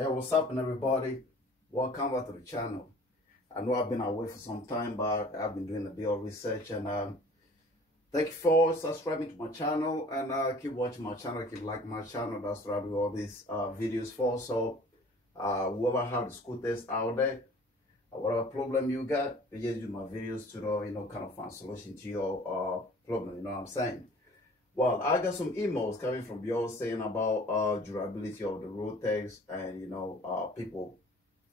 Hey, what's up, everybody? Welcome back to the channel. I know I've been away for some time, but I've been doing a bit of research, and thank you for subscribing to my channel, and keep watching my channel, keep liking my channel. That's what I do all these videos for. So whoever have the scooters out there, whatever problem you got, you just do my videos to kind of find solution to your problem. You know what I'm saying? Well, I got some emails coming from y'all saying about durability of the Rotax, and people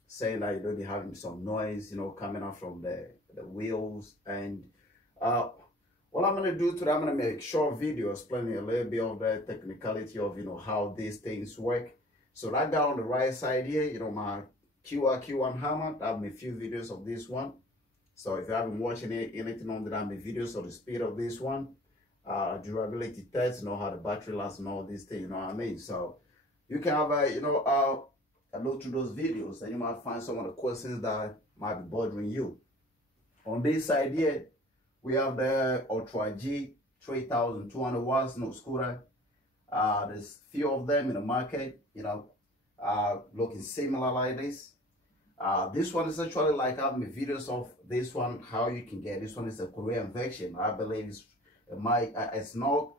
saying that be having some noise, coming out from the wheels. And what I'm gonna do today, I'm gonna make a short video explaining a little bit of the technicality of how these things work. So that guy on the right side here, my Q1 hammer, I've made a few videos of this one. So if you haven't watched anything on that, I've made videos of the speed of this one. Durability tests, how the battery lasts and all these things, you know what I mean? So you can have a look through those videos, and you might find some of the questions that might be bothering you. On this side here, we have the Ultra G 3200 watts scooter. There's few of them in the market, looking similar like this. This one is actually like having videos of this one, how you can get this one. Is a Korean version. I believe it's not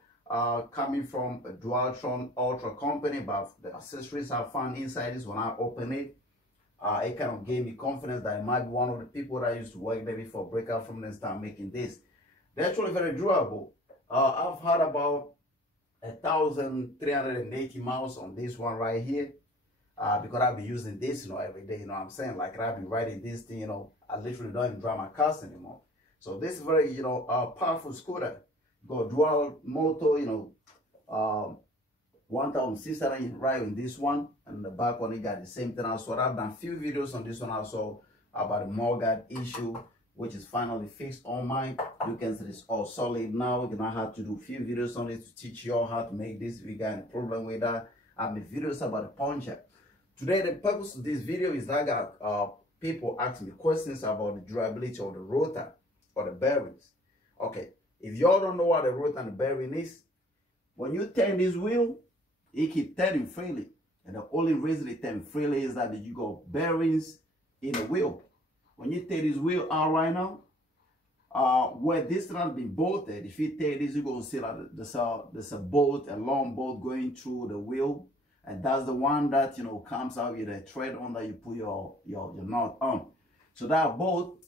coming from a Dualtron Ultra company, but the accessories I found inside this when I opened it, it kind of gave me confidence that it might be one of the people that used to work there before, break out from them, start making this. They're actually very durable. I've had about 1,380 miles on this one right here, because I've been using this every day. You know what I'm saying? Like, I've been riding this thing, I literally don't even drive my cars anymore. So this is very powerful scooter. Got dual motor, 1,600 right in this one, and the back one, it got the same thing. Also, I've done a few videos on this one also about the mudguard issue, which is finally fixed on mine. You can see it's all solid now. We're gonna have to do a few videos on it to teach you all how to make this. If you got any problem with that, I've made videos about the puncher. Today, the purpose of this video is that I got people asking me questions about the durability of the rotor or the bearings. Okay. If y'all don't know what the rotor and the bearing is, when you turn this wheel, it keeps turning freely. And the only reason it turns freely is that you got bearings in the wheel. When you take this wheel out right now, where this has been bolted, if you take this, you're going to see that there's a bolt, a long bolt going through the wheel. And that's the one that, comes out with a thread on that you put your knot on. So that bolt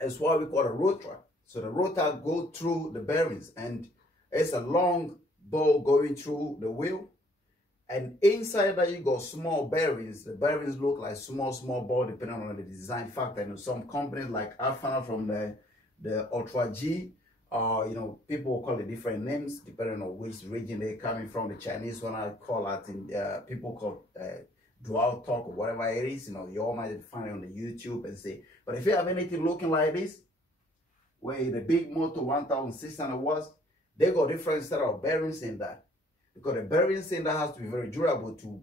is what we call a rotor. So the rotor goes through the bearings, and it's a long ball going through the wheel. And inside that, you got small bearings. The bearings look like small ball depending on the design factor. And some companies like I found out from the Ultra G, people call it different names depending on which region they're coming from. The Chinese one I call it, people call Dual Talk or whatever it is. You all might find it on the YouTube and say. But if you have anything looking like this, where the big motor 1,600 watts, they got different set of bearings in that, because the bearings in that has to be very durable to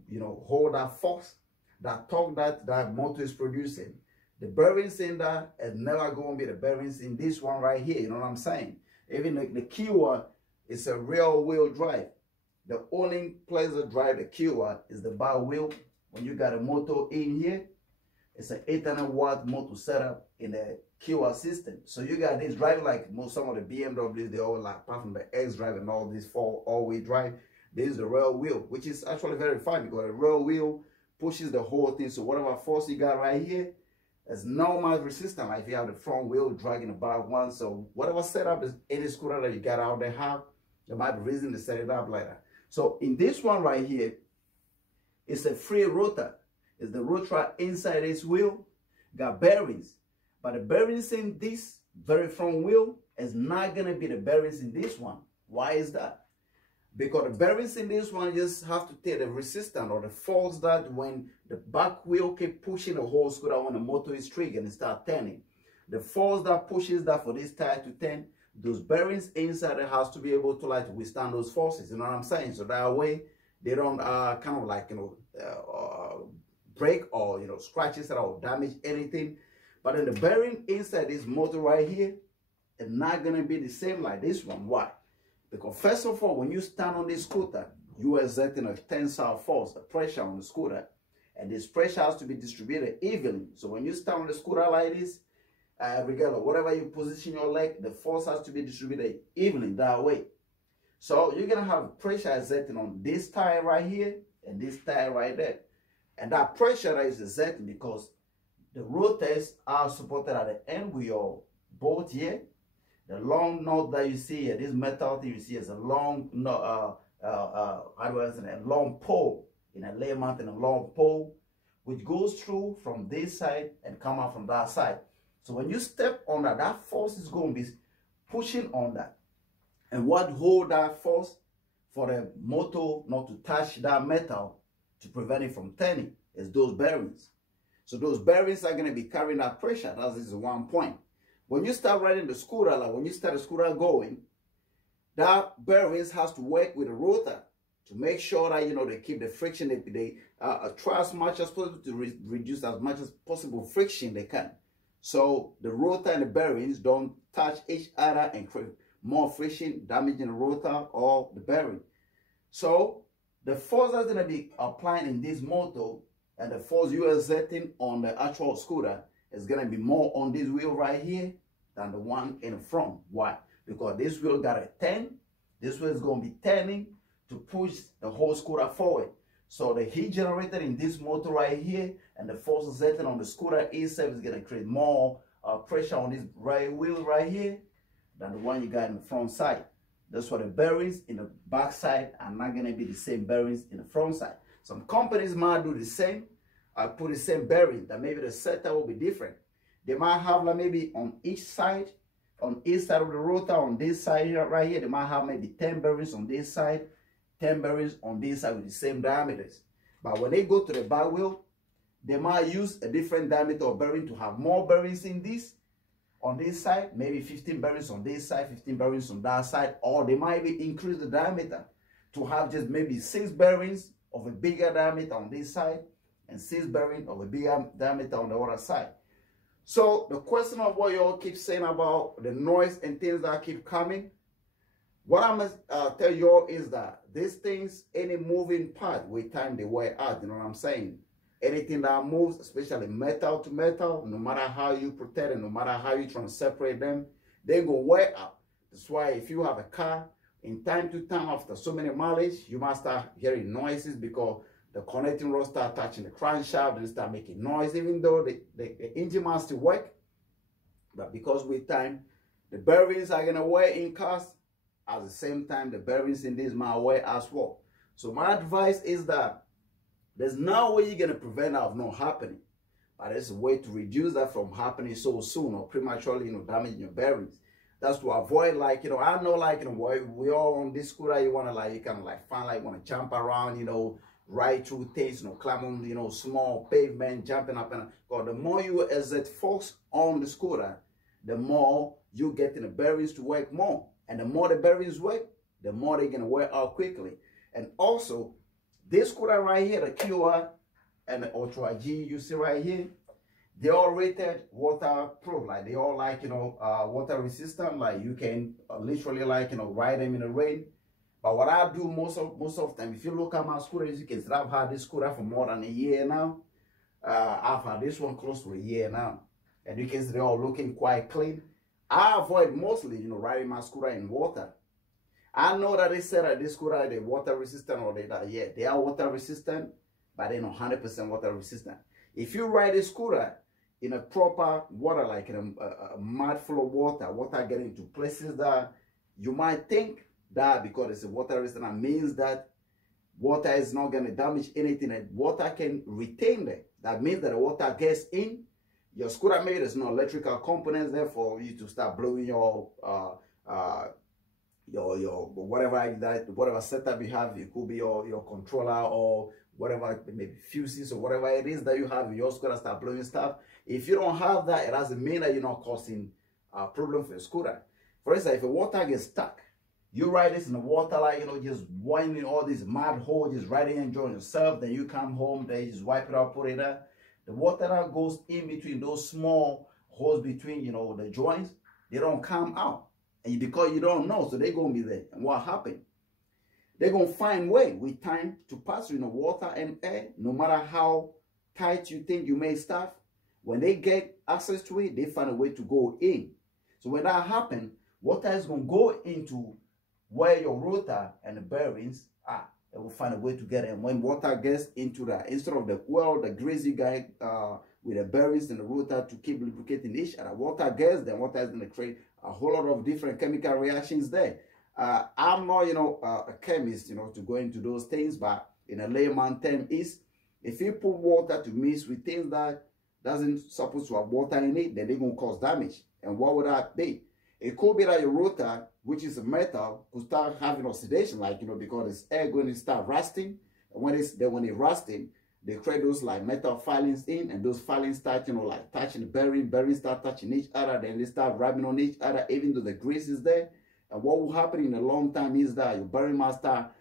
hold that force, that torque that motor is producing. The bearings in that is never going to be the bearings in this one right here. You know what I'm saying? Even the Q1 is a real wheel drive. The only place to drive the Q1 is the bar wheel. When you got a motor in here, it's an 800 watt motor setup in the Q1 system. So you got this driving like some of the BMWs, they all like, apart from the X drive and all this all-wheel drive, this is the real wheel, which is actually very fine because the real wheel pushes the whole thing. So whatever force you got right here is no much resistance like if you have the front wheel dragging the back one. So whatever setup is any scooter that you got out there have, there might be reason to set it up like that. So in this one right here, it's a free rotor. It's the rotor inside this wheel, got bearings. But the bearings in this very front wheel is not going to be the bearings in this one. Why is that? Because the bearings in this one just have to take the resistance or the force that when the back wheel keep pushing the whole scooter when the motor is triggered and start turning. The force that pushes that for this tire to turn, those bearings inside it has to be able to withstand those forces. You know what I'm saying? So that way they don't kind of like, break or scratches or damage anything. But then the bearing inside this motor right here is not gonna be the same like this one. Why? Because first of all, when you stand on this scooter, you are exerting a tensile force, the pressure on the scooter, And this pressure has to be distributed evenly. So when you stand on the scooter like this, regardless whatever you position your leg, the force has to be distributed evenly that way. So you're gonna have pressure exerting on this tire right here and this tire right there. And that pressure is exerting because the rotors are supported at the end with your bolt here. The long nut that you see here, this metal thing you see is a long a long pole, in a layman in a long pole, which goes through from this side and come out from that side. So when you step on that, that force is going to be pushing on that. And what hold that force for the motor not to touch that metal to prevent it from turning is those bearings. So those bearings are going to be carrying that pressure. That is one point. When you start riding the scooter, like when you start the scooter going, that bearings has to work with the rotor to make sure that, you know, they keep the friction. They try as much as possible to reduce as much as possible friction they can. So the rotor and the bearings don't touch each other and create more friction, damaging the rotor or the bearing. So the force that's going to be applying in this motor and the force you are exerting on the actual scooter is going to be more on this wheel right here than the one in the front. Why? Because this wheel got a turn. This wheel is going to be turning to push the whole scooter forward. So the heat generated in this motor right here and the force exerted on the scooter itself is going to create more pressure on this right wheel right here than the one you got in the front side. That's why the bearings in the back side are not going to be the same bearings in the front side. Some companies might do the same. I put the same bearing, that maybe the setup will be different. They might have like maybe on each side of the rotor, on this side here, right here, they might have maybe 10 bearings on this side, 10 bearings on this side with the same diameters. But when they go to the back wheel, they might use a different diameter of bearing to have more bearings in this, on this side, maybe 15 bearings on this side, 15 bearings on that side, or they might even increase the diameter to have just maybe 6 bearings of a bigger diameter on this side and 6 bearings of a bigger diameter on the other side. So the question of what you all keep saying about the noise and things that keep coming, what I must tell you all is that these things, any moving part, with time they wear out, you know what I'm saying? Anything that moves, especially metal to metal, no matter how you protect it, no matter how you try to separate them, they go wear out. That's why if you have a car, in time to time, after so many mileage, you must start hearing noises because the connecting rods start touching the crankshaft and start making noise, even though the engine must still work. But because with time, the bearings are going to wear in cars, at the same time, the bearings in this might wear as well. So my advice is that there's no way you're going to prevent that from not happening. But there's a way to reduce that from happening so soon or prematurely, damaging your bearings. That's to avoid, like, I know, like, we all on this scooter, you want to, like, you kind of, like, find, like, want to jump around, ride through things, climb on, small pavement, jumping up. And the more you exert force on the scooter, the more you get in the bearings to work more. And the more the bearings work, the more they're going to wear out quickly. And also, this scooter right here, the QR and the Ultra G you see right here, they all rated waterproof. Like, they all, like, water resistant. Like, you can literally, like, ride them in the rain. But what I do most of the time, if you look at my scooters, you can see I've had this scooter for more than a year now. I've had this one close to a year now. And you can see they're all looking quite clean. I avoid mostly, riding my scooter in water. I know that they said that this scooter, they're water resistant, or they are water resistant, but they're not 100% water resistant. If you ride a scooter in a proper water, like in a mud full of water getting into places that you might think that because it's a water resistant means that water is not going to damage anything, and water can retain there. That means that the water gets in your scooter. Maybe there's no electrical components there for you to start blowing your whatever setup you have. It could be your controller or whatever, maybe fuses or whatever it is that you have in your scooter, start blowing stuff. If you don't have that, it doesn't mean that you're not causing a problem for your scooter. For instance, if the water gets stuck, you ride this in the water, like, just winding all these mud holes, just riding and enjoying yourself. Then you come home, then you just wipe it out, put it there. The water that goes in between those small holes between, the joints, they don't come out. And because you don't know, so they're going to be there. And what happened? They're going to find way with time to pass through water and air, no matter how tight you think you may stuff, when they get access to it, they find a way to go in. So when that happens, water is going to go into where your rotor and the bearings are. They will find a way to get in. When water gets into that, instead of the greasy guy with the bearings and the rotor to keep lubricating each other, water gets there. Water is going to create a whole lot of different chemical reactions there. I'm not, a chemist, to go into those things, but in a layman term is, if you put water to mix with things that doesn't supposed to have water in it, then they're going to cause damage. And what would that be? It could be that your rotor, which is a metal, could start having oxidation, like, because it's air going to start rusting. And when it's rusting, they create those like metal filings in, and those filings start, like touching the bearings start touching each other, then they start rubbing on each other, even though the grease is there. And what will happen in a long time is that your bearing must start,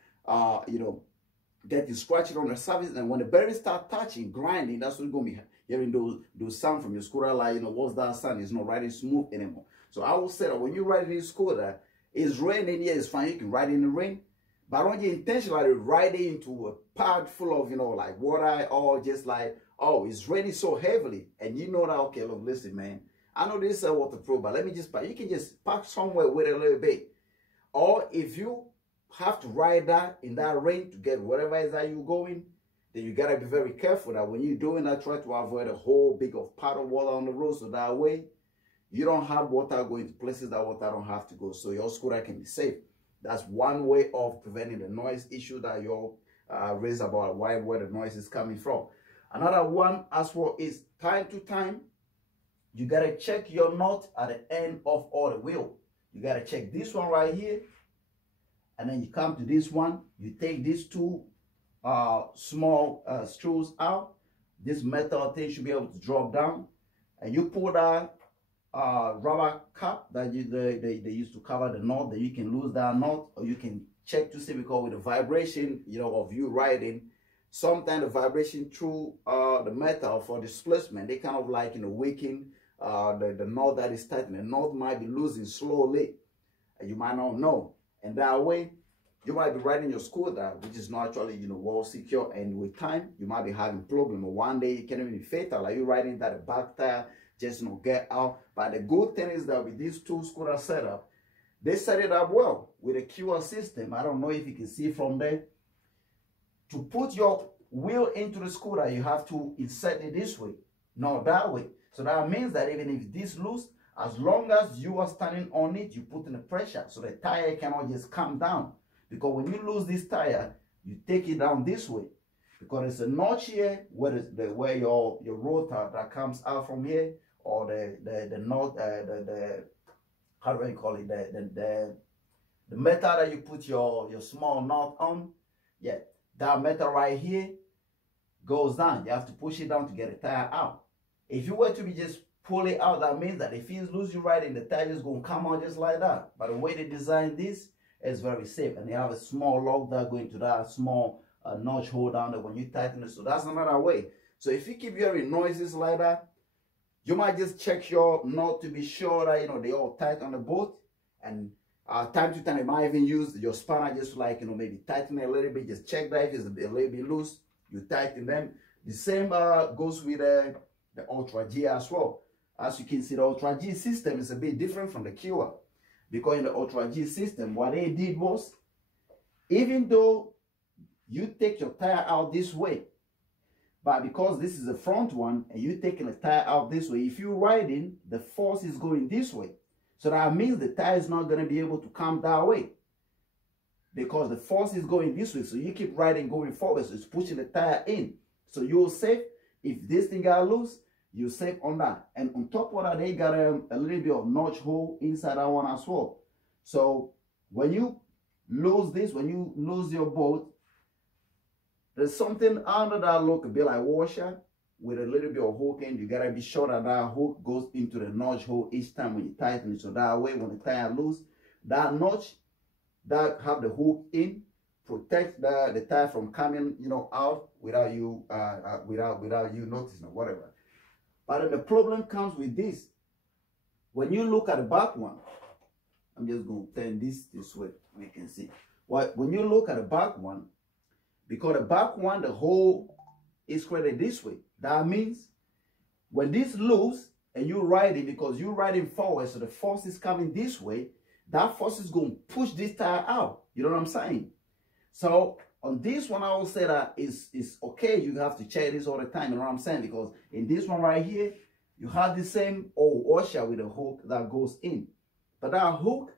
getting scratched on the surface, and when the bearings start touching, grinding, that's what's going to be hearing those sound from your scooter, like, what's that sound? It's not riding smooth anymore. So I will say that when you ride this scooter, it's raining, yeah, it's fine, you can ride in the rain, but don't you intentionally ride into a pad full of, like water, or just like, oh, it's raining so heavily, and you know that, okay, look, listen, man, I know this is waterproof, but let me just park. You can just park somewhere with a little bit. Or if you have to ride that in that rain to get wherever is that you're going, then you gotta be very careful that when you're doing that, try to avoid a whole big of pot of water on the road, so that way you don't have water going to places that water don't have to go, so your scooter can be safe. That's one way of preventing the noise issue that you raised about where the noise is coming from. Another one as well is time to time, you gotta check your nut at the end of all the wheel. You gotta check this one right here, and then you come to this one. You take these two small screws out. This metal thing should be able to drop down, and you pull that rubber cap that they used to cover the knot. That you can lose that knot, or you can check to see, because with the vibration, of you riding, sometimes the vibration through the metal for displacement, they kind of like weaken the knot that is tight. The knot might be losing slowly, and you might not know, and that way you might be riding your scooter, which is not actually well secure, and with time you might be having problem. One day it can even be fatal, like you riding that the back tire just get out. But the good thing is that with these two scooter setup, they set it up well with a QR system. I don't know if you can see from there. To put your wheel into the scooter, you have to insert it this way, not that way. So that means that even if this loose, as long as you are standing on it, you put in the pressure, so the tire cannot just come down. Because when you lose this tire, you take it down this way, because there's a notch here where your rotor that comes out from here, or the knot, how do I call it, the metal that you put your small knot on. Yeah, that metal right here goes down. You have to push it down to get the tire out. If you were to be just pull it out, that means that if you lose you riding, the tire is going to come out just like that. But the way they designed this is very safe, and they have a small lock that go into that small notch hole down there when you tighten it. So that's another way. So if you keep hearing noises like that, you might just check your knot to be sure that they all tight on the boat. And time to time, you might even use your spanner just like maybe tighten it a little bit. Just check that if it's a little bit loose, you tighten them. The same goes with the Ultra G as well. As you can see, the Ultra G system is a bit different from the QR, because in the Ultra G system, what they did was, even though you take your tire out this way, but because this is the front one and you're taking the tire out this way, if you're riding, the force is going this way. So that means the tire is not going to be able to come that way, because the force is going this way. So you keep riding going forward, so it's pushing the tire in. So you're safe. If this thing got loose, you're safe on that. And on top of that, they got a little bit of notch hole inside that one as well. So when you lose this, when you lose your boat, there's something under that look a bit like washer with a little bit of hook in. You gotta be sure that that hook goes into the notch hole each time when you tighten it. So that way, when the tire loose, that notch that have the hook in protect the tire from coming out without you without you noticing or whatever. But then the problem comes with this. When you look at the back one, I'm just going to turn this way so you can see. When you look at the back one, because the back one, the hole is created this way. That means when this loose and you're riding, because you're riding forward, so the force is coming this way, that force is going to push this tire out. You know what I'm saying? So on this one, I will say that it's okay. You have to check this all the time. You know what I'm saying? Because in this one right here, you have the same old washer with a hook that goes in. But that hook,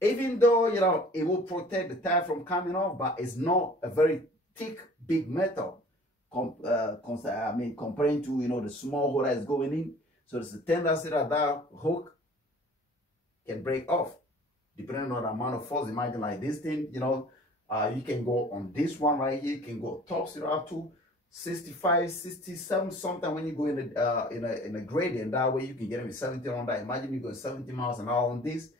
even though, you know, it will protect the tire from coming off, but it's not a very thick, big metal. Comparing to, you know, the small hole that is going in. So there's a tendency that that hook can break off, depending on the amount of force. Imagine like this thing, you know, you can go on this one right here, you can go top zero up to 65, 67, sometimes when you go in a gradient, that way you can get them 70 on that. Imagine you go 70 miles an hour on this,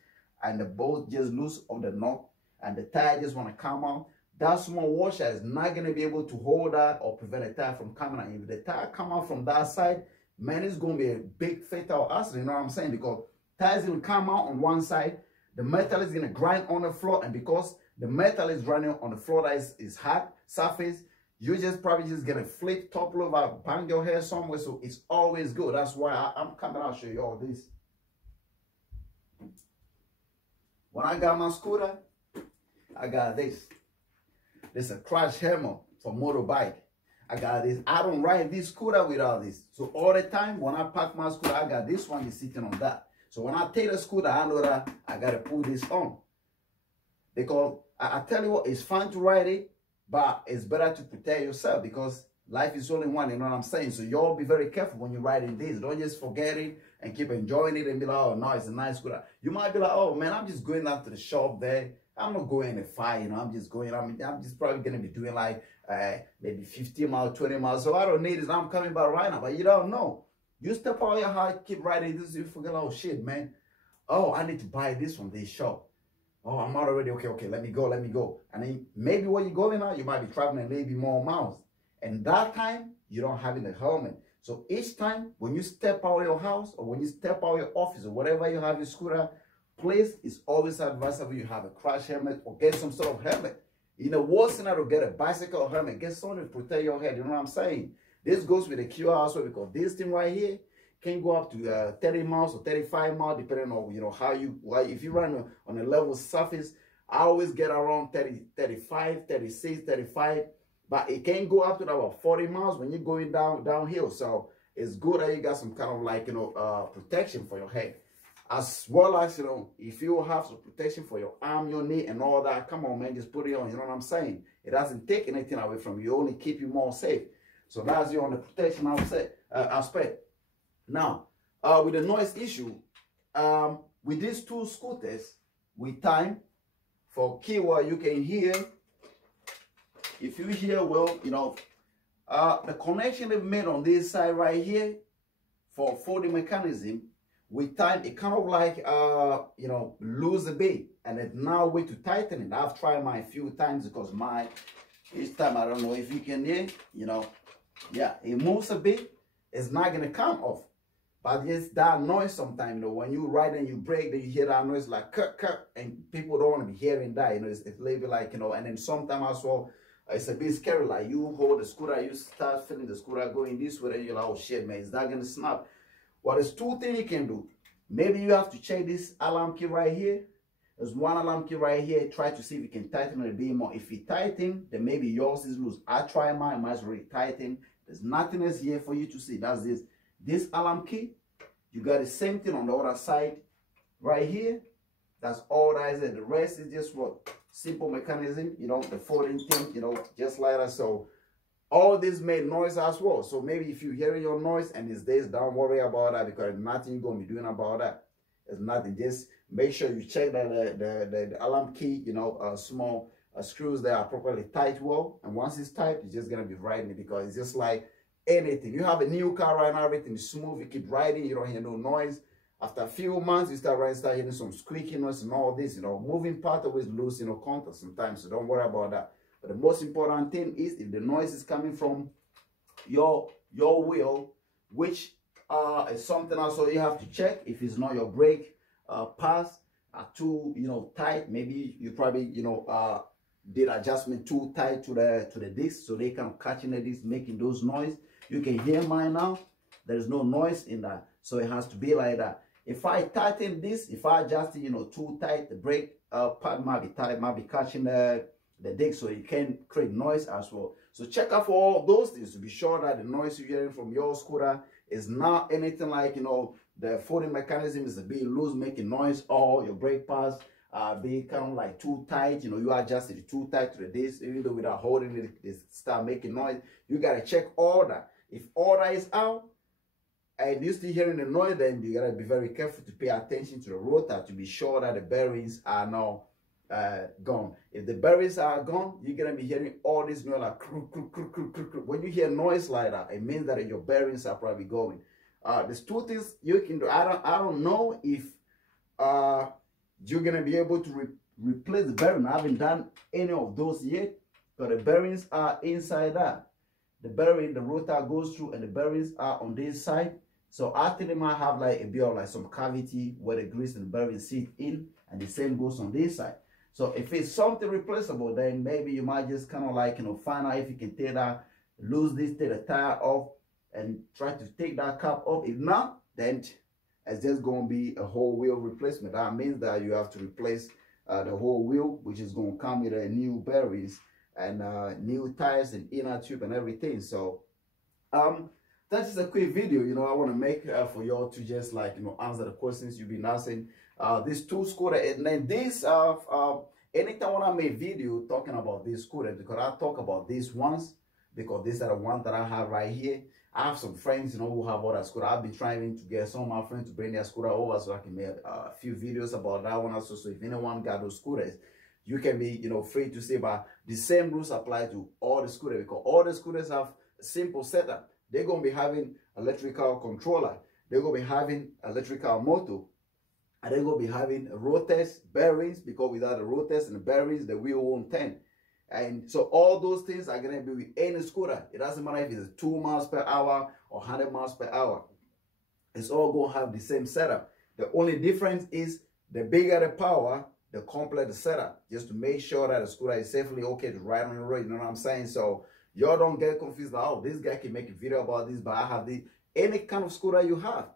and the bolt just loose on the knot, and the tire just want to come out. That small washer is not going to be able to hold that or prevent the tire from coming out. If the tire come out from that side, man, it's going to be a big fatal accident. You know what I'm saying? Because tires will come out on one side, the metal is going to grind on the floor, and because the metal is running on the floor that is hot surface, you just probably just going to flip, topple over, bang your head somewhere. So it's always good. That's why I'm coming out to show you all this. When I got my scooter, I got this. This is a crash hammer for motorbike. I got this. I don't ride this scooter without this. So all the time when I park my scooter, I got this one is sitting on that. So when I take the scooter, I know that I got to put this on. Because I tell you what, it's fun to ride it, but it's better to protect yourself because life is only one, you know what I'm saying? So y'all be very careful when you're riding this. Don't just forget it and keep enjoying it and be like, oh, no, it's a nice scooter. You might be like, oh, man, I'm just going out to the shop there. I'm not going to fight, you know, I'm just going, I'm just probably going to be doing like maybe 15 miles, 20 miles. So I don't need it. I'm coming back right now, but you don't know. You step out your house, keep riding this, you forget, oh, shit, man. Oh, I need to buy this from this shop. Oh, I'm out already. Okay, let me go. And then maybe when you're going out, you might be traveling maybe more miles. And that time, you don't have the helmet. So each time when you step out of your house or when you step out of your office or whatever you have your scooter, please, it's always advisable you have a crash helmet or get some sort of helmet. In the worst scenario, get a bicycle helmet. Get something to protect your head. You know what I'm saying? This goes with the QR as well because this thing right here can go up to 30 miles or 35 miles depending on, you know, how you, if you run on a level surface, I always get around 30, 35, 36, 35, but it can go up to about 40 miles when you're going downhill. So it's good that you got some kind of like, you know, protection for your head. As well as, you know, if you have some protection for your arm, your knee, and all that, come on, man, just put it on. You know what I'm saying? It doesn't take anything away from you. Only keep you more safe. So that's you on the protection aspect. Now, with the noise issue, with these two scooters, with time, for keyword, you can hear, if you hear well, you know, the connection they've made on this side right here for the mechanism, with time, it kind of like, you know, lose a bit. And it's now way to tighten it. I've tried mine a few times because each time, I don't know if you can hear, you know, yeah, it moves a bit. It's not going to come off. But it's that noise sometimes, you know, when you ride and you brake, then you hear that noise like cut, and people don't want to be hearing that, you know, it's a little bit like, you know, and then sometimes as well, it's a bit scary, like you hold the scooter, you start feeling the scooter going this way, and you're like, oh shit, man, is that going to snap? Well, there's two things you can do. Maybe you have to check this alarm key right here. There's one alarm key right here. Try to see if you can tighten it a bit more. If you tighten, then maybe yours is loose. I try mine's already tightened. There's nothing else here for you to see. That's this. This alarm key, you got the same thing on the other side right here. That's all that is it. The rest is just what? Simple mechanism, you know, the folding thing, you know, just like that. So all this made noise as well. So maybe if you're hearing your noise and it's this, don't worry about that because nothing you're going to be doing about that. There's nothing. Just make sure you check that the alarm key, you know, small screws that are properly tight well. And once it's tight, you're just going to be riding it because it's just like anything. You have a new car right now, everything is smooth. You keep riding, you don't hear no noise. After a few months, you start hearing some squeaky noise and all this, you know. Moving part always lose, you know, contact sometimes. So don't worry about that. But the most important thing is if the noise is coming from your wheel, which is something also you have to check. If it's not your brake pads are too, you know, tight, maybe you probably, you know, did adjustment too tight to the disc, so they can catch in the disc making those noise. You can hear mine now. There's no noise in that. So it has to be like that. If I tighten this, if I adjust it, too tight, the brake pad might be tight, might be catching the disc, so it can create noise as well. So check out for all those things to be sure that the noise you're hearing from your scooter is not anything like, the folding mechanism is a bit loose, making noise, or your brake pads be kind of like too tight. You adjusted it too tight to the disc, even though without holding it, it start making noise. You gotta check all that. If all that is out and you're still hearing the noise, then you gotta be very careful to pay attention to the rotor to be sure that the bearings are now gone. If the bearings are gone, you're gonna be hearing all this noise like crook, crook, crook, crook, crook, crook. When you hear noise like that, it means that your bearings are probably going. There's two things you can do. I don't know if you're gonna be able to replace the bearing. I haven't done any of those yet, but the bearings are inside that. The bearing, the rotor goes through, and the bearings are on this side. So I think they might have like a bit of like some cavity where the grease and the bearing sit in, and the same goes on this side. So if it's something replaceable, then maybe you might just kind of like, find out if you can take that, lose this, take the tire off, and try to take that cap off. If not, then it's just going to be a whole wheel replacement. That means that you have to replace the whole wheel, which is going to come with a new bearings and new tires and inner tube and everything. So that's just a quick video, I want to make for y'all to just like, answer the questions you've been asking. These two scooter, and then this, anytime when I make video talking about this scooter, because I talk about these ones, because these are the ones that I have right here. I have some friends, who have other scooter. I've been trying to get some of my friends to bring their scooter over so I can make a few videos about that one also. So if anyone got those scooters, you can be, free to say, but the same rules apply to all the scooters, because all the scooters have a simple setup. They're going to be having electrical controller. They're going to be having electrical motor. And they're going to be having rotors, bearings, because without the rotors and the bearings, the wheel won't turn. And so all those things are going to be with any scooter. It doesn't matter if it's 2 miles per hour or 100 miles per hour. It's all going to have the same setup. The only difference is the bigger the power, the complex the setup, just to make sure that the scooter is safely okay to ride on the road. You know what I'm saying? So y'all don't get confused like, oh, this guy can make a video about this, but I have the any kind of scooter you have.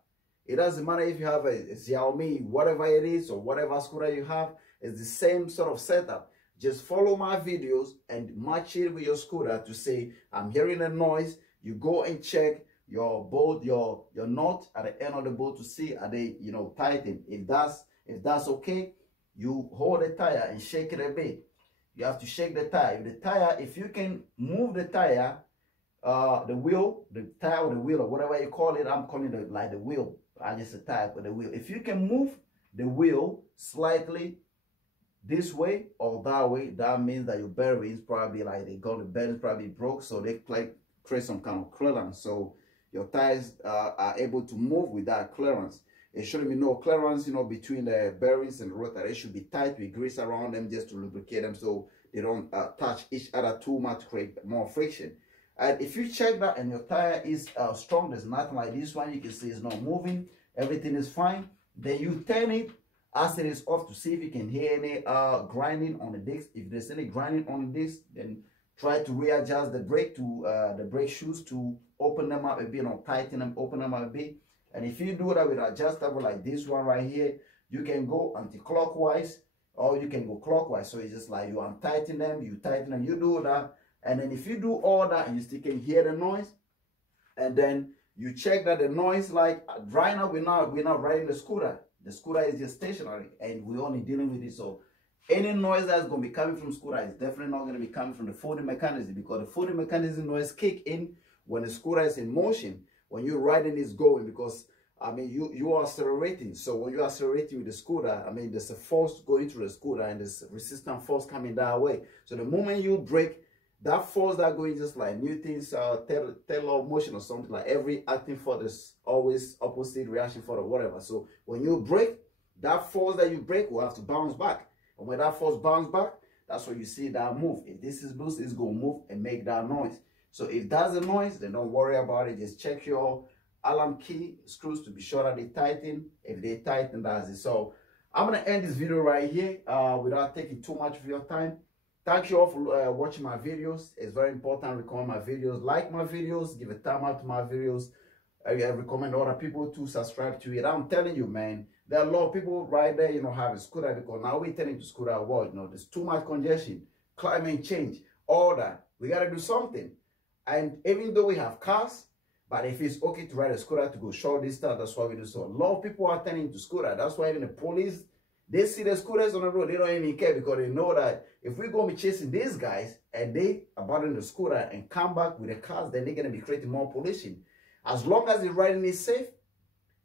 It doesn't matter if you have a Xiaomi, whatever it is, or whatever scooter you have, it's the same sort of setup. Just follow my videos and match it with your scooter to say, I'm hearing a noise. You go and check your bolt, your nut at the end of the bolt to see are they, tightened. If that's okay, you hold the tire and shake it a bit. You have to shake the tire. If you can move the tire, the tire or the wheel or whatever you call it, I'm calling it like the wheel. I just a tire for the wheel. If you can move the wheel slightly this way or that way, that means that your bearings probably like the bearings probably broke, so they create some kind of clearance. So your tires are able to move with that clearance. It shouldn't be no clearance, between the bearings and the rotor. They should be tight with grease around them just to lubricate them so they don't touch each other too much to create more friction. And if you check that and your tire is strong, there's nothing like this one, you can see it's not moving, everything is fine, then you turn it as it is off to see if you can hear any grinding on the disc. If there's any grinding on the disc, then try to readjust the brake to the brake shoes to open them up a bit, or tighten them, open them up a bit. And if you do that with adjustable like this one right here, you can go anti-clockwise or you can go clockwise. So it's just like you untighten them, you tighten them, you do that. And then if you do all that and you still can hear the noise, and then you check that the noise, like right now we're not riding the scooter. The scooter is just stationary and we're only dealing with it. So any noise that's going to be coming from scooter is definitely not going to be coming from the folding mechanism, because the folding mechanism noise kick in when the scooter is in motion, when you're riding it's going, because you are accelerating. So when you're accelerating with the scooter, there's a force going through the scooter and there's resistant force coming that way. So the moment you brake, that force that going, just like Newton's Taylor motion or something, like every acting force is always opposite reaction force or whatever. So when you brake, that force that you brake will have to bounce back. And when that force bounce back, that's when you see that move. If this is loose, it's going to move and make that noise. So if that's a noise, then don't worry about it. Just check your Allen key screws to be sure that they tighten. If they tighten, that's it. So I'm going to end this video right here without taking too much of your time. Thank you all for watching my videos. It's very important. Recommend my videos, like my videos, give a thumb up to my videos. I recommend other people to subscribe to it. I'm telling you, man, there are a lot of people right there, have a scooter, because now we're turning to scooter world. There's too much congestion, climate change, all that. We got to do something. And even though we have cars, but if it's okay to ride a scooter to go short distance, that's why we do so. A lot of people are turning to scooter. That's why even the police, they see the scooters on the road, they don't even care, because they know that if we're going to be chasing these guys and they abandon the scooter and come back with the cars, then they're going to be creating more pollution. As long as the riding is safe,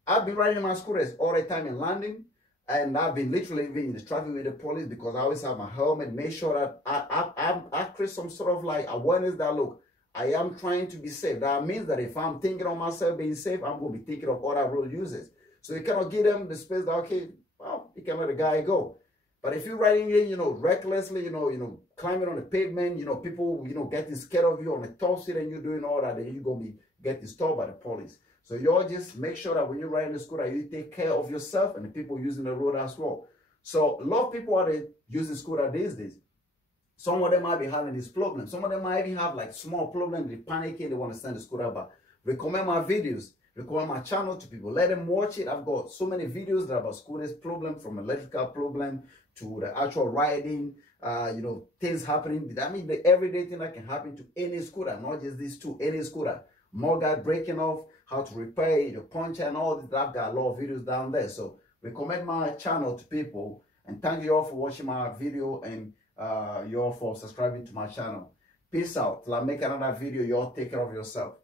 I've been riding my scooters all the time in London, and I've been literally even in the traffic with the police, because I always have my helmet, make sure that I create some sort of like awareness that, look, I am trying to be safe. That means that if I'm thinking of myself being safe, I'm going to be thinking of other road users. So you cannot give them the space that, okay, well, you can let the guy go. But if you're riding in, recklessly, climbing on the pavement, people, getting scared of you on the top seat and you're doing all that, then you're going to be getting stopped by the police. So y'all just make sure that when you're riding the scooter, you take care of yourself and the people using the road as well. So a lot of people are using scooter these days. Some of them might be having this problem. Some of them might even have like small problems. They panicking, they want to send the scooter back. Recommend my videos. Recommend my channel to people. Let them watch it. I've got so many videos that are about scooters problem, from electrical problem to the actual riding, things happening. I mean, the everyday thing that can happen to any scooter, not just these two, any scooter. Mudguard breaking off, how to repair it, your puncture and all that. I've got a lot of videos down there. So recommend my channel to people. And thank you all for watching my video, and you all for subscribing to my channel. Peace out. Till I make another video, you all take care of yourself.